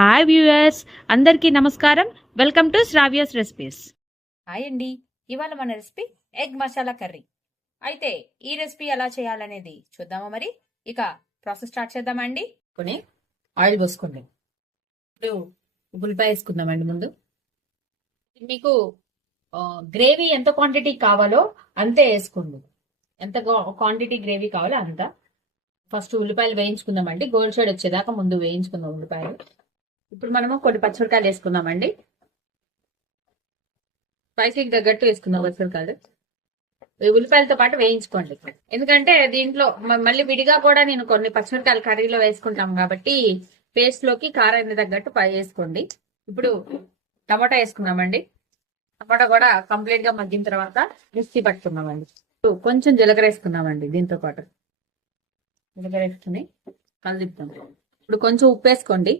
Hi viewers, అందరికీ నమస్కారం. Welcome to Sravya's recipes. Hi అండి. ఇవాళ మన రెసిపీ ఎగ్ మసాలా కర్రీ. అయితే ఈ రెసిపీ ఎలా చేయాలనేది చూద్దామా మరి. ఇక ప్రాసెస్ స్టార్ట్ చేద్దామా అండి. కొని ఆయిల్ పోసుకోండి. ఇప్పుడు ఉల్లిపాయ వేసుకుందామండి. ముందు మీకు గ్రేవీ ఎంత క్వాంటిటీ కావాలో అంతే వేసుకోండి. ఎంత క్వాంటిటీ గ్రేవీ కావాలో అంత. ఫస్ట్ ఉల్లిపాయలు వేయించుకుందామండి. గోల్డ్ షేడ్ వచ్చేదాకా ముందు వేయించుకుందాం ఉల్లిపాయలు. ఇప్పుడు మనము కొన్ని పచ్చిమిరకాయలు వేసుకుందామండి. స్పైసీకి తగ్గట్టు వేసుకుందాం పచ్చిమిరకాయలు. ఉల్లిపాయలతో పాటు వేయించుకోండి, ఎందుకంటే దీంట్లో మళ్ళీ విడిగా కూడా నేను కొన్ని పచ్చిమిరకాయలు కర్రీలో వేసుకుంటాం కాబట్టి పేస్ట్ లోకి కారాన్ని తగ్గట్టు వేసుకోండి. ఇప్పుడు టమాటా వేసుకున్నామండి. టమాటా కూడా కంప్లీట్ గా మగ్గిన తర్వాత మిక్సీ పట్టుకున్నామండి. కొంచెం జీలకర్ర వేసుకున్నామండి. దీంతో పాటు జీలకర్ర వేసుకుని కలుపుతాం. ఇప్పుడు కొంచెం ఉప్పు వేసుకోండి.